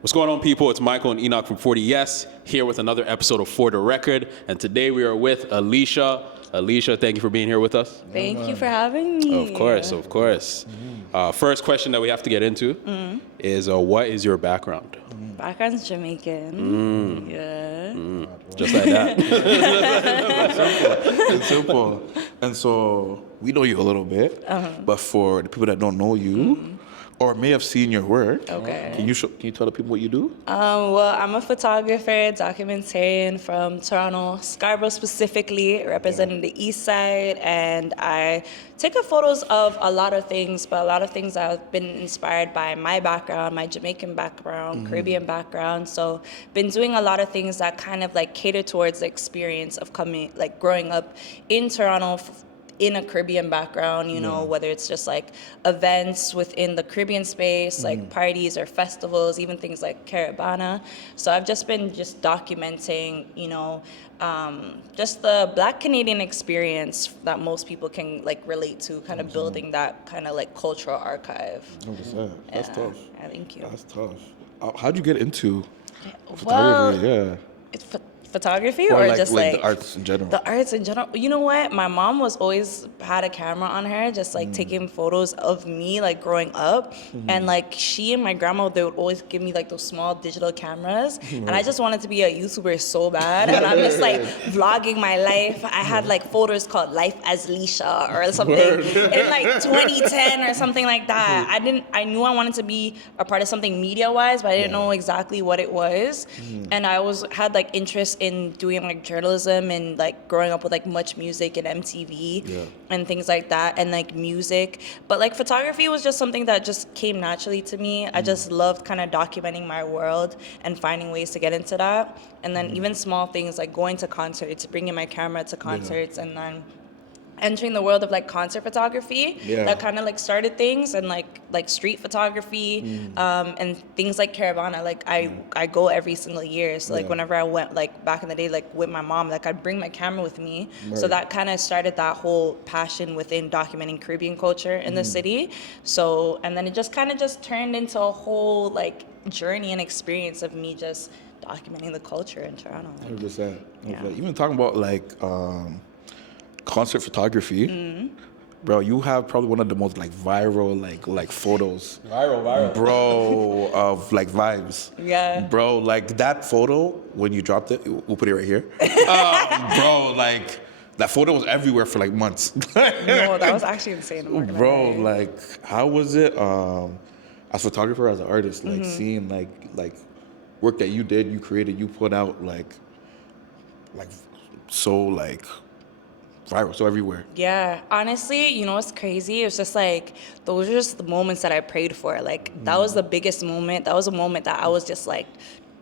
What's going on, people? It's Michael and Enoch from 40 Yes, here with another episode of For the Record. And today we are with Alicia. Alicia, thank you for being here with us. Thank you for having me. Of course, of course. First question that we have to get into is, what is your background? Background's Jamaican. Yeah. Just like that. It's simple. And so we know you a little bit, but for the people that don't know you or may have seen your work, Okay. can you tell the people what you do? Well, I'm a photographer, documentarian from Toronto, Scarborough specifically, representing the east side, and I take photos of a lot of things, but a lot of things I've been inspired by my background, my Jamaican background, Caribbean background, so been doing a lot of things that kind of like cater towards the experience of growing up in Toronto, in a Caribbean background, you know, whether it's just like events within the Caribbean space, like parties or festivals, even things like Caravana. So I've just been documenting, you know, just the Black Canadian experience that most people can like relate to, kind of building that kind of like cultural archive. 100%. That's tough. Yeah, thank you. That's tough. How'd you get into Well, photography? it's photography Or or like, just like the arts in general? The arts in general. You know what? My mom was always had a camera on her, just like taking photos of me, like growing up. And like she and my grandma, they would always give me like those small digital cameras. And I just wanted to be a YouTuber so bad. And I'm just like vlogging my life. I had like folders called Life as Licia or something in like 2010 or something like that. I knew I wanted to be a part of something media wise, but I didn't know exactly what it was. And I had like interest in doing like journalism and like growing up with like Much Music and MTV and things like that, and like music. But like photography was just something that just came naturally to me. I just loved kind of documenting my world and finding ways to get into that. And then even small things like going to concerts, bringing my camera to concerts, and then entering the world of like concert photography that kind of like started things, and like street photography and things like Caravana. Like I go every single year, so like whenever I went like back in the day, like with my mom, like I'd bring my camera with me. So that kind of started that whole passion within documenting Caribbean culture in the city. So, and then it just kind of just turned into a whole like journey and experience of me just documenting the culture in Toronto. 100%. Yeah. Even talking about like concert photography, bro, you have probably one of the most like viral like photos, bro, of like vibes. Yeah. Bro, like that photo when you dropped it, we'll put it right here. Bro, like that photo was everywhere for like months. No, that was actually insane. I'm not gonna Bro, lie. like how was it as a photographer, as an artist, like seeing like work that you did, you created, you put out like so like viral, so everywhere. Yeah, honestly, you know what's crazy? It was just like, those are just the moments that I prayed for. Like, that was the biggest moment. That was a moment that I was just like,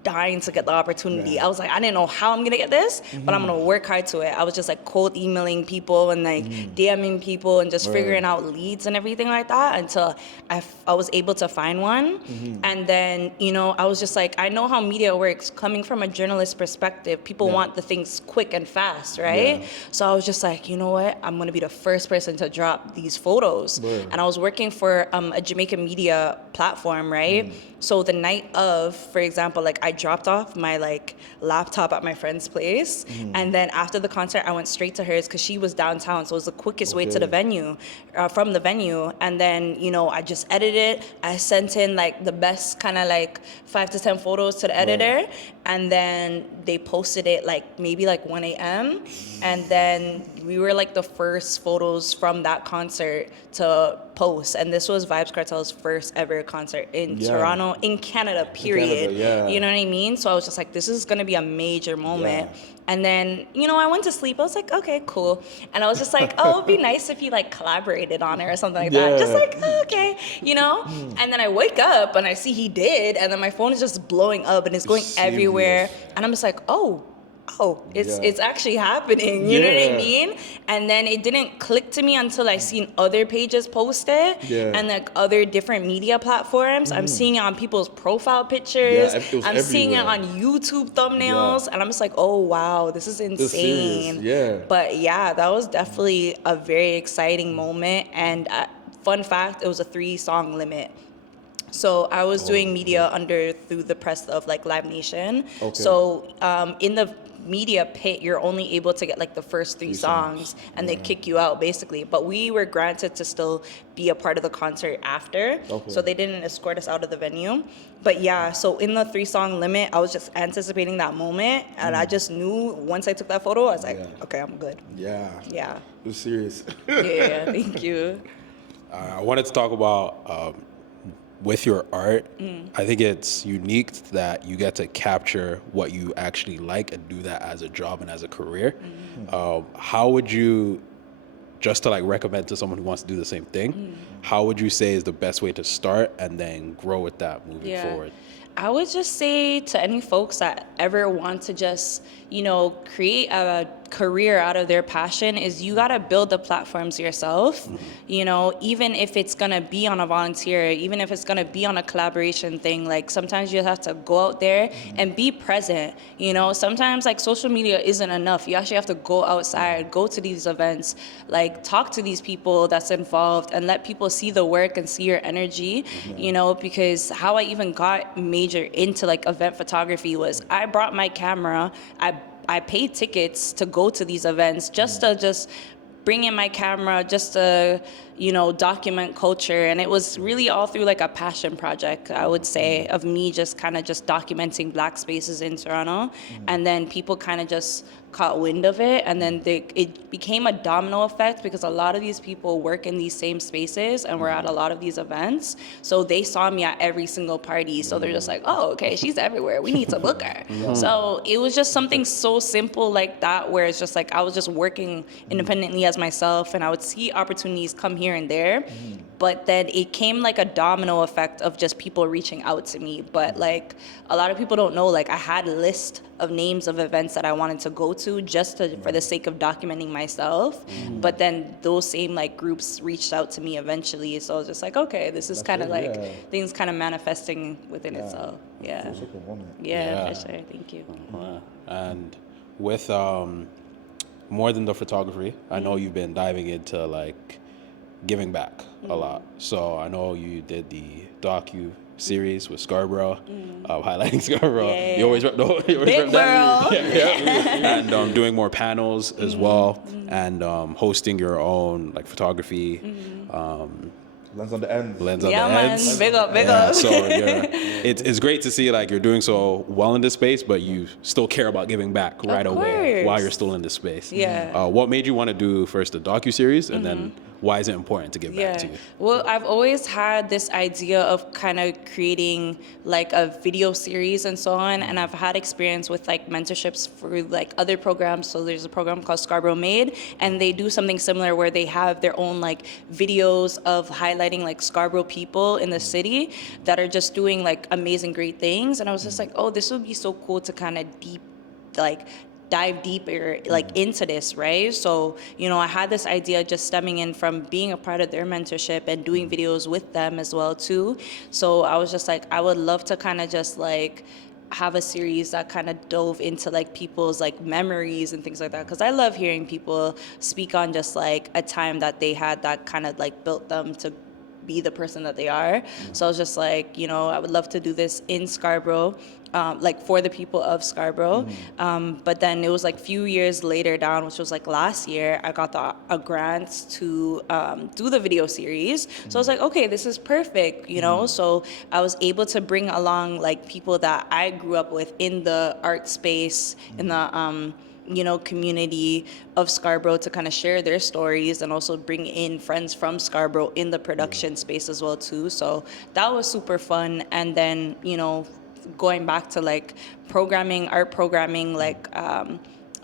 dying to get the opportunity. I was like, I didn't know how I'm gonna get this, but I'm gonna work hard to it. I was just like cold emailing people and like DMing people and just figuring out leads and everything like that until I was able to find one. And then, you know, I was just like, I know how media works. Coming from a journalist perspective, people want the things quick and fast, right? So I was just like, you know what? I'm gonna be the first person to drop these photos. And I was working for a Jamaican media platform, right? So the night of, for example, like I dropped off my like laptop at my friend's place, and then after the concert, I went straight to hers because she was downtown, so it was the quickest way to the venue, from the venue. And then, you know, I just edited it. I sent in like the best kind of like 5 to 10 photos to the editor, and then they posted it like maybe like 1 a.m. And then we were like the first photos from that concert to post, and this was Vybz Kartel's first ever concert in Toronto, in Canada, period. You know what I mean? So I was just like, this is gonna be a major moment. And then, you know, I went to sleep. I was like, okay, cool. And I was just like, oh, it'd be nice if you like collaborated on it or something like that. Just like, oh, okay, you know? And then I wake up and I see he did, and then my phone is just blowing up and it's going everywhere. And I'm just like, oh, it's actually happening. You know what I mean? And then it didn't click to me until I seen other pages post it and like other different media platforms. I'm seeing it on people's profile pictures. I'm seeing it on YouTube thumbnails, and I'm just like, oh wow, this is insane. But yeah, that was definitely a very exciting moment. And fun fact, it was a 3-song limit. So I was doing media through the press of like Live Nation. Okay. So in the media pit, you're only able to get like the first three songs, and they kick you out basically. But we were granted to still be a part of the concert after. Okay. So they didn't escort us out of the venue. But yeah, so in the 3-song limit, I was just anticipating that moment, and I just knew once I took that photo, I was like, okay, I'm good. Yeah. Yeah. You're serious. Yeah, thank you. I wanted to talk about with your art. I think it's unique that you get to capture what you actually like and do that as a job and as a career. How would you, just to like recommend to someone who wants to do the same thing, how would you say is the best way to start and then grow with that moving forward? I would just say to any folks that ever want to just, create a career out of their passion is you got to build the platforms yourself, even if it's going to be on a volunteer, even if it's going to be on a collaboration thing. Like sometimes you have to go out there and be present. Sometimes like social media isn't enough. You actually have to go outside, go to these events, like talk to these people that's involved and let people see the work and see your energy, because how I even got major into like event photography was I brought my camera, I paid tickets to go to these events just to bring in my camera, just to, document culture. And it was really all through like a passion project, I would say, of me just kind of just documenting Black spaces in Toronto. And then people kind of just caught wind of it, and then it became a domino effect because a lot of these people work in these same spaces and were at a lot of these events. So they saw me at every single party. So they're just like, oh, okay, she's everywhere. We need to book her. So it was just something so simple like that, where it's just like I was just working independently as myself, and I would see opportunities come here and there. But then it came like a domino effect of just people reaching out to me. But like a lot of people don't know, like I had a list of names of events that I wanted to go to for the sake of documenting myself. But then those same like groups reached out to me eventually. So I was just like, okay, this is kind of like things kind of manifesting within itself. Yeah. Yeah, for sure. Thank you. And with more than the photography, I know you've been diving into like giving back a lot. So I know you did the docu series with Scarborough, highlighting Scarborough. You always rep Big that. And doing more panels as well, and hosting your own like photography. Lens on the ends. Lens on the ends. Big up. So it's great to see like you're doing so well in this space, but you still care about giving back right away while you're still in this space. Yeah. What made you want to do first the docu-series, and then why is it important to give back to you? Well, I've always had this idea of kind of creating like a video series and so on, and I've had experience with like mentorships for like other programs. So there's a program called Scarborough Made, and they do something similar where they have their own like videos of highlighting like Scarborough people in the city that are just doing like amazing, great things. And I was just like, oh, this would be so cool to kind of dive deeper like into this, right? So, I had this idea just stemming in from being a part of their mentorship and doing videos with them as well too. So I was just like, I would love to kind of just like have a series that kind of dove into like people's like memories and things like that, because I love hearing people speak on just like a time that they had that kind of like built them to be the person that they are. So I was just like, I would love to do this in Scarborough, like for the people of Scarborough. But then it was like few years later down, which was like last year, I got a grant to do the video series. So I was like, okay, this is perfect, So I was able to bring along like people that I grew up with in the art space, in the community of Scarborough, to kind of share their stories and also bring in friends from Scarborough in the production space as well too. So that was super fun. And then, going back to like art programming, like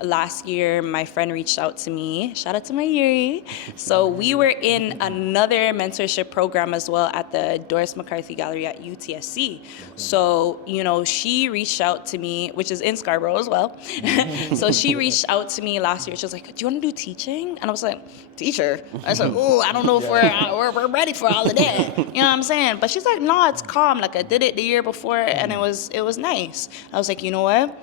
last year, my friend reached out to me. Shout out to my Yuri. So we were in another mentorship program as well at the Doris McCarthy Gallery at UTSC. So, she reached out to me, which is in Scarborough as well. So she reached out to me last year. She was like, do you want to do teaching? And I was like, teacher? I was like, oh, I don't know if we're ready for all of that. You know what I'm saying? But she's like, no, it's calm. Like I did it the year before and it was nice. I was like, you know what?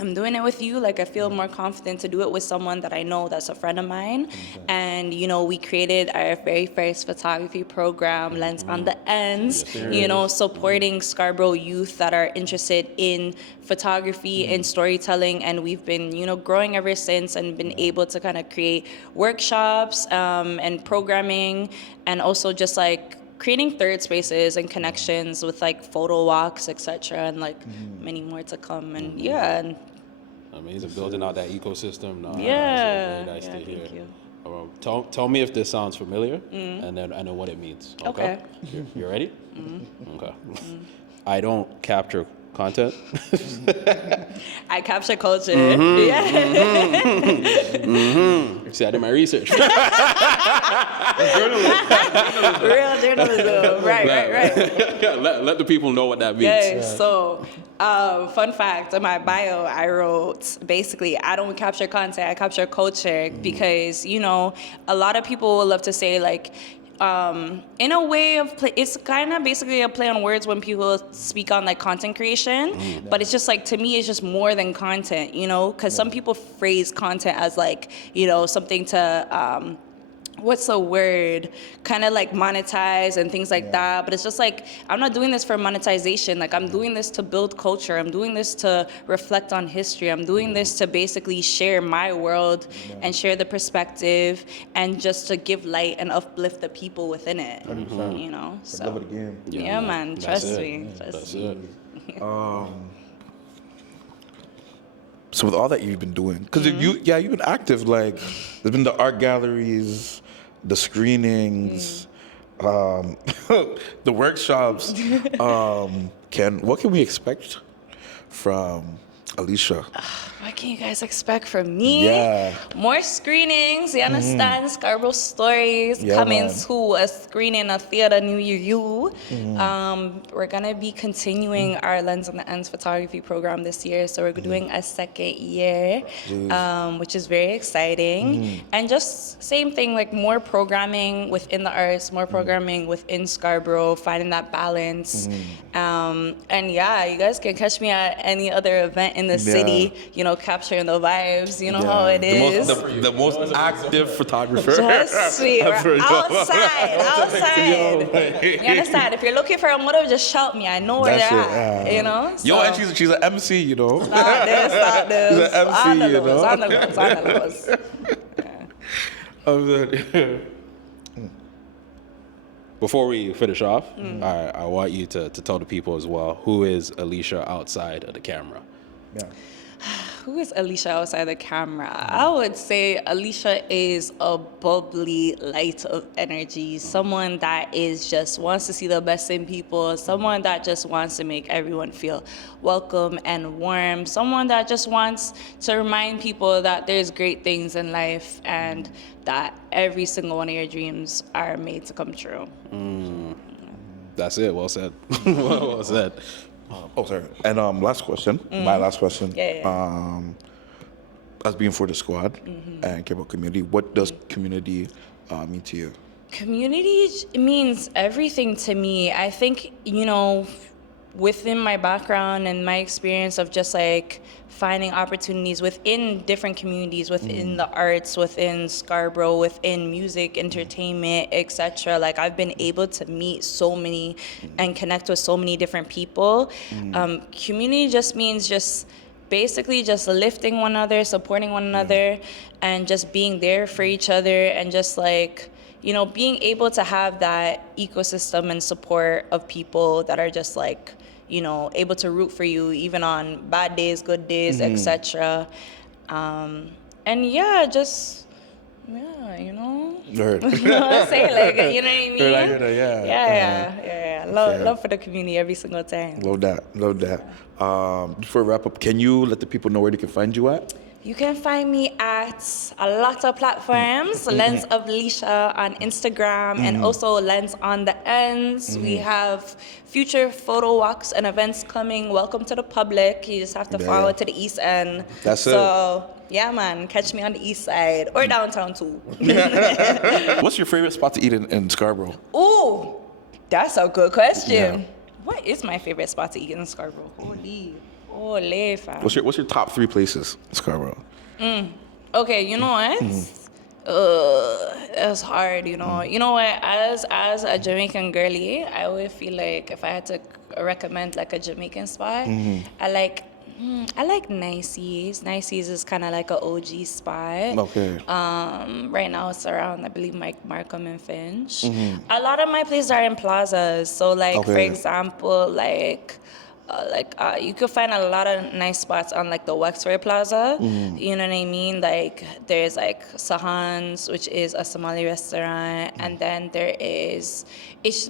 I'm doing it with you. Like, I feel more confident to do it with someone that I know that's a friend of mine. And, you know, we created our very first photography program, Lens on the Ends, you know, supporting Scarborough youth that are interested in photography and storytelling. And we've been, you know, growing ever since and been able to kind of create workshops and programming, and also just like creating third spaces and connections with like photo walks, etc., and like many more to come. And yeah, and Amazing, building out that ecosystem. No, yeah, very nice to hear. thank you. Tell me if this sounds familiar, and then I know what it means. Okay. You ready? Okay. I don't capture content. I capture culture. Yeah. See, I did my research. Real journalism. Right. Let the people know what that means. Yes. So, fun fact, in my bio, I wrote, basically, I don't capture content, I capture culture, because, you know, a lot of people will love to say, like, in a way of it's kind of basically a play on words when people speak on like content creation, but it's just like, to me, it's just more than content, you know, because some people phrase content as like, you know, something to what's the word, kind of like monetize and things like that. But it's just like, I'm not doing this for monetization. Like, I'm doing this to build culture. I'm doing this to reflect on history. I'm doing this to basically share my world and share the perspective, and just to give light and uplift the people within it. 100%. You know, so Love it again. yeah, man, trust me. That's it. So with all that you've been doing, because you've been active. Like, there's been the art galleries, the screenings, the workshops. What can we expect from Alicia? What can you guys expect from me? Yeah. More screenings, you understand? Scarborough Stories coming man. to a screening of Theater New Year U. We're going to be continuing our Lens on the Ends photography program this year. So we're doing a second year, which is very exciting. And just same thing, like more programming within the arts, more programming within Scarborough, finding that balance. And yeah, you guys can catch me at any other event in the city, you know, capturing the vibes, you know how it is. The most active photographer. Just sweet. We're outside. You understand? If you're looking for a motive, just shout me. I know where That's they're it, at. You know? Yo, So, and she's an MC, you know. Stop this. She's an MC, On the you lows, know. on the lows. Before we finish off, I want you to tell the people as well, who is Alicia outside of the camera? Yeah. Who is Alicia outside the camera? I would say Alicia is a bubbly light of energy, someone that is just wants to see the best in people, someone that just wants to make everyone feel welcome and warm, someone that just wants to remind people that there's great things in life and that every single one of your dreams are made to come true. That's it. Well said. Well said. Oh, sorry. And last question. My last question. Yeah. As being for the squad and Cable community, what does community mean to you? Community means everything to me. I think, you know, within my background and my experience of just like finding opportunities within different communities, within the arts, within Scarborough, within music, entertainment, etc. Like, I've been able to meet so many and connect with so many different people. Community just means just basically just lifting one another, supporting one another, and just being there for each other, and just like, you know, being able to have that ecosystem and support of people that are just like, you know, able to root for you even on bad days, good days, etc. And yeah, just, yeah, you know. You heard. You know what I'm saying? Like, you know what I mean? Yeah. Love for the community every single time. Love that. Before we wrap up, can you let the people know where they can find you at? You can find me at a lot of platforms, Lens of Licia on Instagram, and also Lens on the Ends. We have future photo walks and events coming. Welcome to the public. You just have to follow it to the East End. That's so, yeah, man, catch me on the East Side or downtown too. What's your favorite spot to eat in Scarborough? Ooh, that's a good question. Yeah. What is my favorite spot to eat in Scarborough? Holy. Oh, lay, fam. What's your top 3 places in Scarborough? Okay, you know what? It's hard, you know. You know what? As a Jamaican girly, I would feel like if I had to recommend like a Jamaican spot, I like Nicey's. Nicey's is kind of like a OG spot. Okay. Right now it's around, I believe, Markham and Finch. A lot of my places are in plazas. So, like, for Okay. example, you could find a lot of nice spots on like the Wexford Plaza. You know what I mean? Like there's like Sahan's, which is a Somali restaurant, and then it's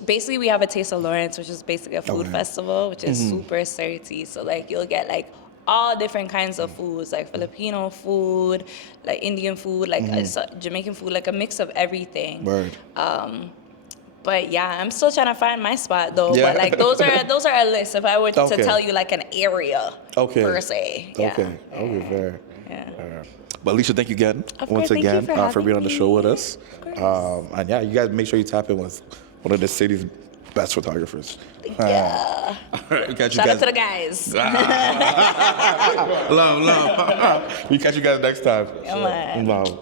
basically we have a Taste of Lawrence, which is basically a food festival, which is super certy. So like you'll get like all different kinds of foods, like Filipino food, like Indian food, like Jamaican food, like a mix of everything. Word. But yeah, I'm still trying to find my spot though. Yeah. But like those are a list. If I were to Okay. tell you like an area per se. Yeah. Okay. Fair. Yeah. But Alicia, thank you again, Of once course, thank you again, for for being on having the show with me. us. And yeah, you guys make sure you tap in with one of the city's best photographers. Yeah. All right, we catch you Shout guys. out to the guys. Love. We catch you guys next time. Come on. Love.